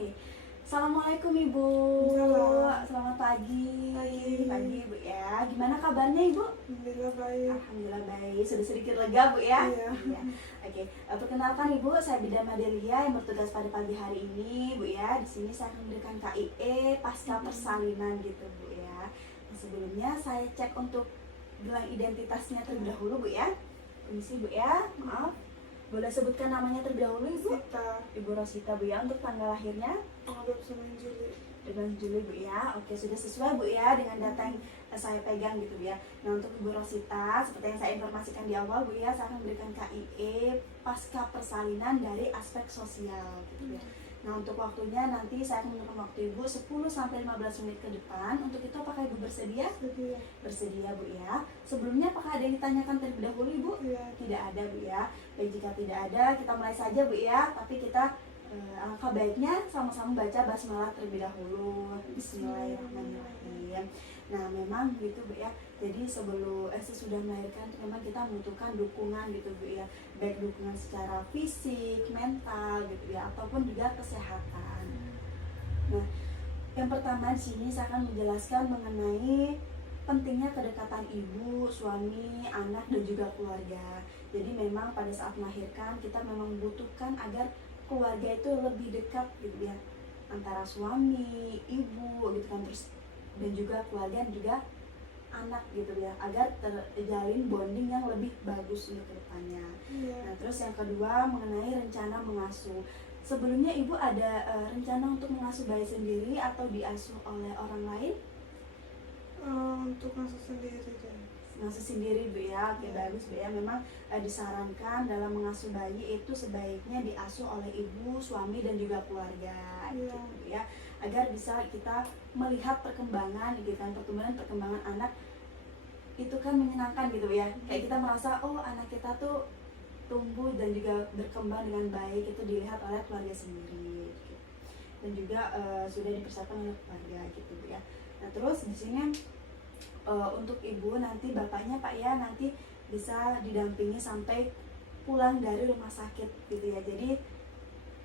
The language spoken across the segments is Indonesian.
Oke. Assalamualaikum Ibu. Salam. Selamat pagi. Pagi. Bu ya. Gimana kabarnya Ibu? Alhamdulillah baik. Alhamdulillah baik. Sudah sedikit lega Bu ya? Iya. Iya. Oke. Perkenalkan Ibu, saya Bida Madelia yang bertugas pada pagi hari ini Bu ya. Di sini saya akan memberikan KIE pasca persalinan gitu Bu ya. Nah, sebelumnya saya cek untuk gelang identitasnya terlebih dahulu Bu ya. Permisi Bu ya. Maaf. Boleh sebutkan namanya terlebih dahulu Ibu? Sita. Ibu Rosita Bu ya. Untuk tanggal lahirnya Tanggal 29 Juli. dengan Juli Bu ya. Oke, sudah sesuai Bu ya dengan data yang saya pegang gitu Bu ya. Nah, untuk Ibu Rosita, seperti yang saya informasikan di awal Bu ya, saya akan memberikan KIE pasca persalinan dari aspek sosial gitu ya. Nah, untuk waktunya nanti saya akan menggunakan waktu Ibu 10 sampai 15 menit ke depan. Untuk itu apakah Ibu bersedia? Sedia. Bersedia Bu ya. Sebelumnya apakah ada yang ditanyakan terlebih dahulu Ibu? Iya. Tidak ada Bu ya. Baik, jika tidak ada, kita mulai saja Bu ya. Tapi kita alangkah baiknya sama-sama baca basmalah terlebih dahulu. Bismillahirrahmanirrahim. Nah, memang gitu Bu ya. Jadi sesudah melahirkan memang kita membutuhkan dukungan gitu Bu ya. Baik dukungan secara fisik, mental gitu ya, ataupun juga kesehatan. Nah, yang pertama di sini saya akan menjelaskan mengenai pentingnya kedekatan ibu, suami, anak dan juga keluarga. Jadi memang pada saat melahirkan kita memang membutuhkan agar keluarga itu lebih dekat gitu ya, antara suami, ibu gitu kan, terus dan juga keluarga dan juga anak gitu ya, agar terjalin bonding yang lebih bagus untuk kedepannya. Iya. Nah, terus yang kedua mengenai rencana mengasuh. Sebelumnya ibu ada rencana untuk mengasuh bayi sendiri atau diasuh oleh orang lain? Untuk ngasuh sendiri deh. Ngasuh sendiri Bu ya. Oke, bagus Bu ya. Memang disarankan dalam mengasuh bayi itu sebaiknya diasuh oleh ibu, suami dan juga keluarga gitu Bu ya. Agar bisa kita melihat perkembangan gitu kan, perkembangan anak itu kan menyenangkan gitu ya. Kayak kita merasa oh anak kita tuh tumbuh dan juga berkembang dengan baik, itu dilihat oleh keluarga sendiri gitu. Dan juga sudah dipersiapkan oleh keluarga gitu Bu ya. Nah, terus di sini untuk ibu nanti bapaknya Pak ya nanti bisa didampingi sampai pulang dari rumah sakit gitu ya. Jadi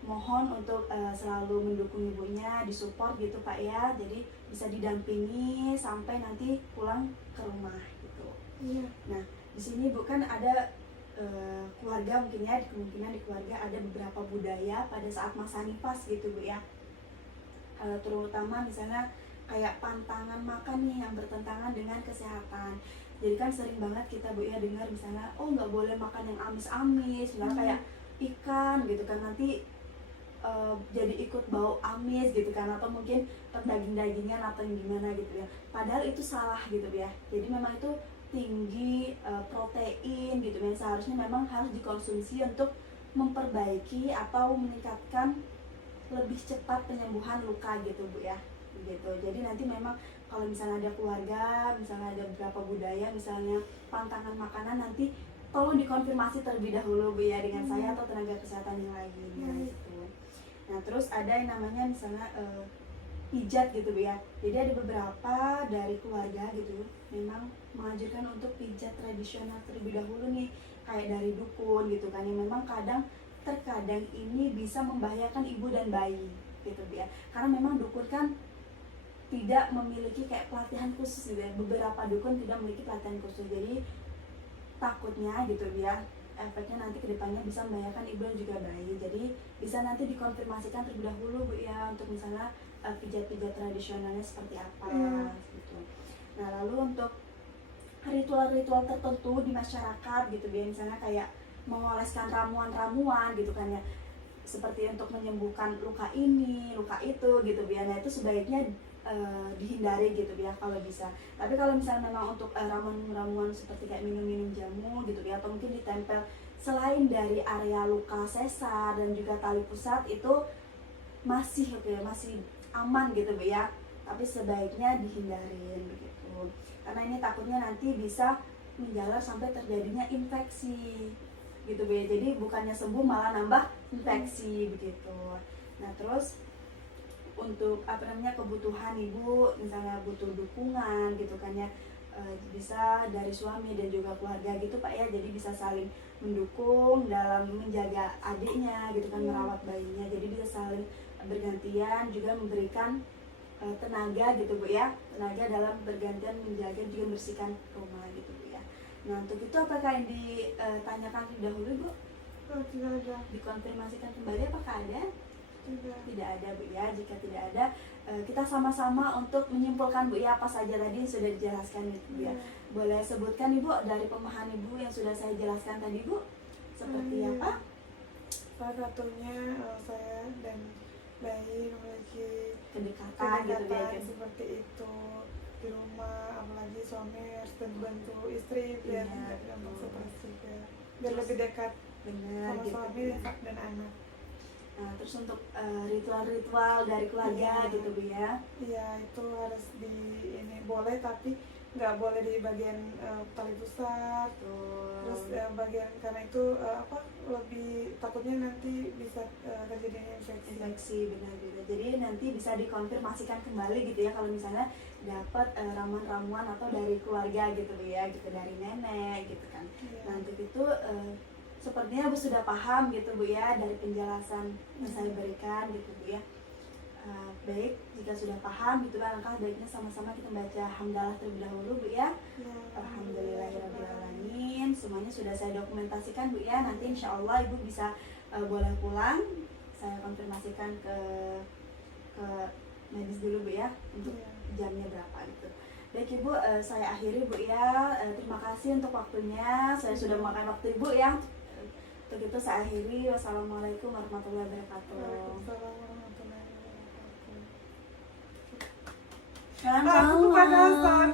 mohon untuk selalu mendukung ibunya, disupport gitu Pak ya. Jadi bisa didampingi sampai nanti pulang ke rumah gitu. Iya. Nah, di sini Bu kan ada keluarga mungkin ya, kemungkinan di keluarga ada beberapa budaya pada saat masa nifas gitu Bu ya. Terutama misalnya kayak pantangan makan nih yang bertentangan dengan kesehatan. Jadi kan sering banget kita Bu ya dengar misalnya oh nggak boleh makan yang amis-amis, misalnya kayak ikan gitu kan, nanti jadi ikut bau amis gitu kan, atau mungkin daging-dagingan atau gimana gitu ya. Padahal itu salah gitu ya. Jadi memang itu tinggi protein gitu ya, seharusnya memang harus dikonsumsi untuk memperbaiki atau meningkatkan lebih cepat penyembuhan luka gitu Bu ya. Gitu. Jadi nanti memang kalau misalnya ada keluarga, misalnya ada beberapa budaya, misalnya pantangan makanan, nanti tolong dikonfirmasi terlebih dahulu Bu ya dengan saya atau tenaga kesehatan yang lainnya gitu. Nah, terus ada yang namanya misalnya pijat gitu Bu ya. Jadi ada beberapa dari keluarga gitu memang mengajarkan untuk pijat tradisional terlebih dahulu nih, kayak dari dukun gitu kan, yang memang terkadang ini bisa membahayakan ibu dan bayi gitu Bu ya. Karena memang dukun kan tidak memiliki kayak pelatihan khusus gitu ya. Beberapa dukun tidak memiliki pelatihan khusus. Jadi takutnya gitu ya, efeknya nanti kedepannya bisa membahayakan ibu dan juga bayi. Jadi bisa nanti dikonfirmasikan terlebih dahulu Bu ya, untuk misalnya pijat-pijat tradisionalnya seperti apa gitu. Nah, lalu untuk ritual-ritual tertentu di masyarakat gitu ya, misalnya kayak mengoleskan ramuan-ramuan gitu kan ya, seperti untuk menyembuhkan luka ini, luka itu gitu ya. Nah, itu sebaiknya dihindari gitu ya kalau bisa. Tapi kalau misalnya memang untuk ramuan-ramuan seperti kayak minum-minum jamu gitu ya, atau mungkin ditempel selain dari area luka sesar dan juga tali pusat, itu masih gitu ya, masih aman gitu Bu ya. Tapi sebaiknya dihindarin begitu. Karena ini takutnya nanti bisa menjalar sampai terjadinya infeksi gitu Bu ya. Jadi bukannya sembuh malah nambah infeksi begitu. Nah, terus untuk kebutuhan ibu, misalnya butuh dukungan gitu kan ya, bisa dari suami dan juga keluarga gitu Pak ya. Jadi bisa saling mendukung dalam menjaga adiknya gitu kan, merawat bayinya. Jadi bisa saling bergantian juga memberikan tenaga gitu Bu ya, tenaga dalam bergantian menjaga juga membersihkan rumah gitu Bu ya. Nah untuk itu apakah yang ditanyakan dahulu Bu? Oh, tidak ada. Dikonfirmasikan kembali apakah ada? Tidak. Tidak ada Bu ya. Jika tidak ada, kita sama-sama untuk menyimpulkan Bu ya apa saja tadi yang sudah dijelaskan Bu ya. Boleh sebutkan Ibu dari pemahaman Ibu yang sudah saya jelaskan tadi Bu, seperti apa? Salah satunya saya dan bayi memiliki Kedekatan gitu ya kan. seperti itu di rumah, apalagi suami harus bantu istri biar Iya, tidak gampang betul. stres juga, biar Terus, lebih dekat Benar sama gitu suami Bu ya. dan anak. Nah, terus untuk ritual-ritual dari keluarga Iya. gitu Bu ya. Iya, itu harus ini boleh, tapi nggak boleh di bagian tali pusat. Terus bagian karena itu lebih takutnya nanti bisa terjadi Infeksi benar gitu. Jadi nanti bisa dikonfirmasikan kembali gitu ya kalau misalnya dapat ramuan-ramuan atau dari keluarga gitu Bu ya, gitu dari nenek gitu kan. Iya. Nah, untuk itu sepertinya Bu sudah paham gitu Bu ya dari penjelasan yang saya berikan gitu Bu ya. Baik, jika sudah paham gitu kan, langkah baiknya sama-sama kita baca hamdalah terlebih dahulu Bu ya. Ya, Alhamdulillahirrahmanirrahim. Semuanya sudah saya dokumentasikan Bu ya. Nanti insya Allah Ibu bisa boleh pulang. Saya konfirmasikan ke medis dulu Bu ya untuk Iya. jamnya berapa gitu. Baik Ibu, saya akhiri Bu ya. Terima kasih untuk waktunya. Saya sudah memakan waktu Ibu ya. Untuk itu saya akhiri. Wassalamualaikum warahmatullahi wabarakatuh. Waalaikumsalam warahmatullahi wabarakatuh. Selamat Aku malam. kepanasan.